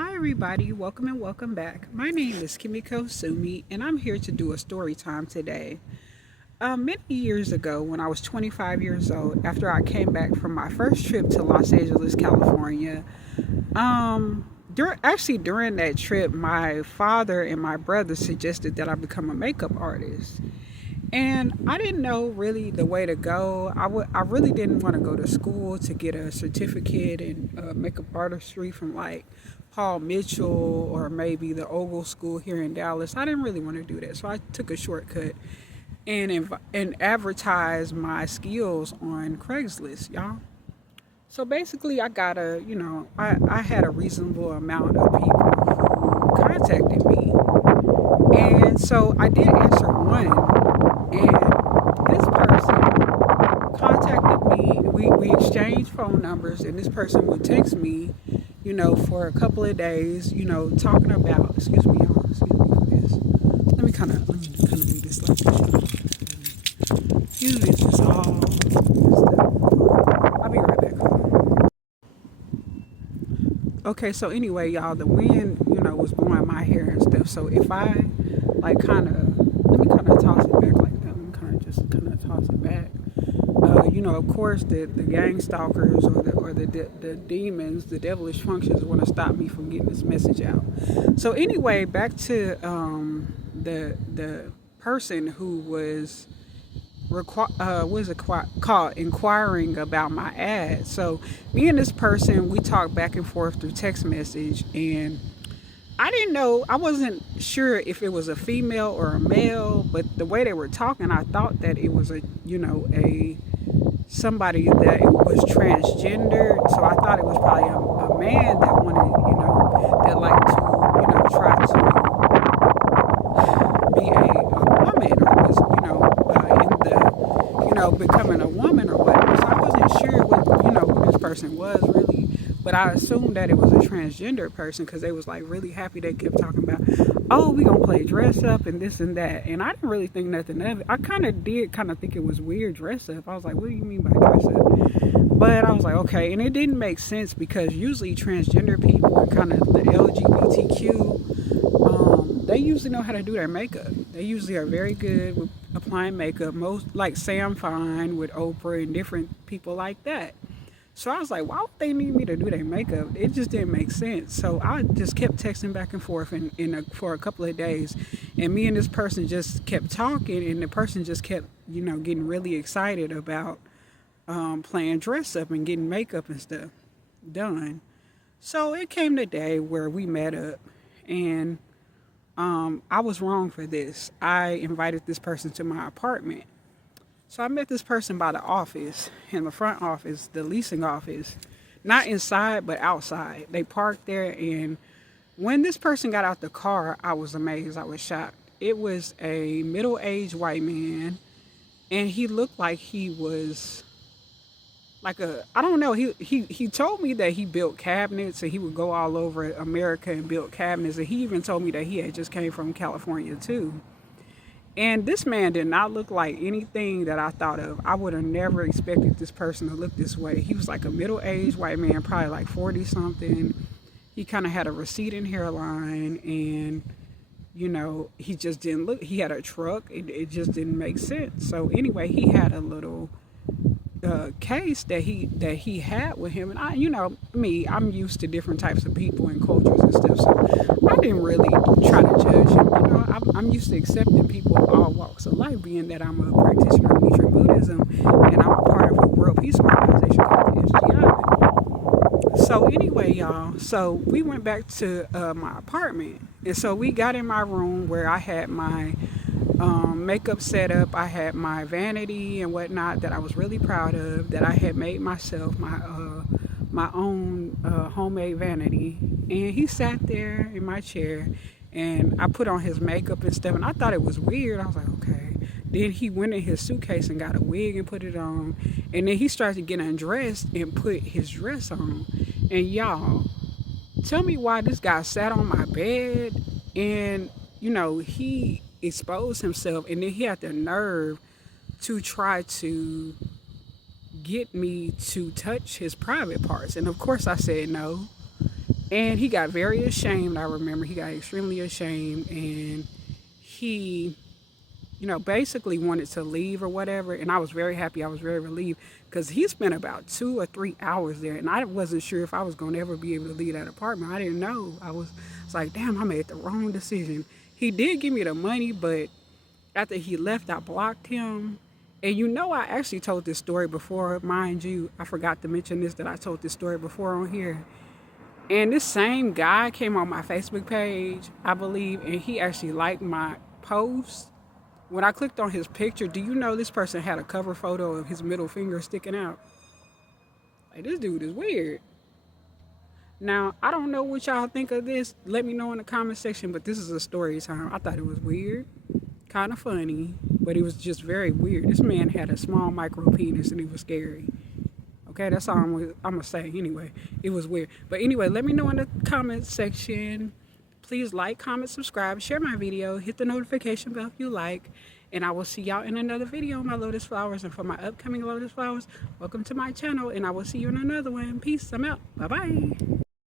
Hi, everybody. Welcome and welcome back. My name is Kimiko Sumi, and I'm here to do a story time today. Many years ago, when I was 25 years old, after I came back from my first trip to Los Angeles, California, during that trip, my father and my brother suggested that I become a makeup artist. And I didn't know really the way to go. I really didn't want to go to school to get a certificate in makeup artistry from like Paul Mitchell or maybe the Ogle School here in Dallas. I didn't really want to do that, so I took a shortcut and advertised my skills on Craigslist, y'all. So basically, I had a reasonable amount of people who contacted me, and so I did answer one, and this person contacted me. We exchanged phone numbers, and this person would text me, for a couple of days, talking about. Excuse me, y'all. Excuse me for this. Let me kind of do this like this. Usually it's just all. I'll be right back. Okay, so anyway, y'all, the wind, was blowing my hair and stuff. So if I like let me kind of toss it back like that. Let me kind of toss it back. Of course, the gang stalkers or the demons, the devilish functions want to stop me from getting this message out. So anyway, back to the person who was called inquiring about my ad. So me and this person, we talked back and forth through text message, and I didn't know, I wasn't sure if it was a female or a male, but the way they were talking, I thought that it was a somebody that was transgender. So I thought it was probably a man that wanted, that liked to, try to be a woman, or was, in the, becoming a woman or whatever. So I wasn't sure who this person was really. But I assumed that it was a transgender person because they was like really happy. They kept talking about, oh, we gonna play dress up and this and that. And I didn't really think nothing of it. I kind of think it was weird dress up. I was like, what do you mean by dress up? But I was like, okay. And it didn't make sense because usually transgender people and kind of the LGBTQ, they usually know how to do their makeup. They usually are very good with applying makeup. Most like Sam Fine with Oprah and different people like that. So I was like, why would they need me to do their makeup? It just didn't make sense. So I just kept texting back and forth for a couple of days. And me and this person just kept talking, and the person just kept, getting really excited about playing dress up and getting makeup and stuff done. So it came the day where we met up, and I was wrong for this. I invited this person to my apartment. So I met this person by the office, in the front office, the leasing office, not inside, but outside. They parked there, and when this person got out the car, I was amazed. I was shocked. It was a middle-aged white man, and he looked like he was like I don't know, he told me that he built cabinets, and he would go all over America and build cabinets, and he even told me that he had just came from California too. And this man did not look like anything that I thought of. I would have never expected this person to look this way. He was like a middle-aged white man, probably like 40 something. He kind of had a receding hairline, and he just didn't look. He had a truck. It just didn't make sense. So anyway, he had a little case that he had with him, and I'm used to different types of people and cultures and stuff, so I didn't really try to judge him. I'm used to accepting people of all walks of life, being that I'm a practitioner of Nichiren Buddhism, and I'm a part of a World Peace Organization called the SGI. So anyway, y'all, so we went back to my apartment, and so we got in my room where I had my makeup setup. I had my vanity and whatnot that I was really proud of, that I had made myself, my own homemade vanity. And he sat there in my chair, and I put on his makeup and stuff, and I thought it was weird. I was like, okay. Then he went in his suitcase and got a wig and put it on, and then he started getting undressed and put his dress on. And y'all, tell me why this guy sat on my bed, and he exposed himself, and then he had the nerve to try to get me to touch his private parts. And of course I said no. And he got very ashamed. I remember he got extremely ashamed, and he, basically wanted to leave or whatever. And I was very happy. I was very relieved because he spent about 2 or 3 hours there, and I wasn't sure if I was going to ever be able to leave that apartment. I didn't know. I was like, damn, I made the wrong decision. He did give me the money, but after he left, I blocked him. And I actually told this story before, mind you. I forgot to mention this, that I told this story before on here. And this same guy came on my Facebook page, I believe, and he actually liked my post. When I clicked on his picture, do you know this person had a cover photo of his middle finger sticking out? Like, this dude is weird. Now, I don't know what y'all think of this. Let me know in the comment section, but this is a story time. I thought it was weird, kind of funny, but it was just very weird. This man had a small micro penis and it was scary. Okay, that's all I'm going to say anyway. It was weird. But anyway, let me know in the comment section. Please like, comment, subscribe, share my video, hit the notification bell if you like. And I will see y'all in another video, my lotus flowers. And for my upcoming lotus flowers, welcome to my channel. And I will see you in another one. Peace. I'm out. Bye-bye.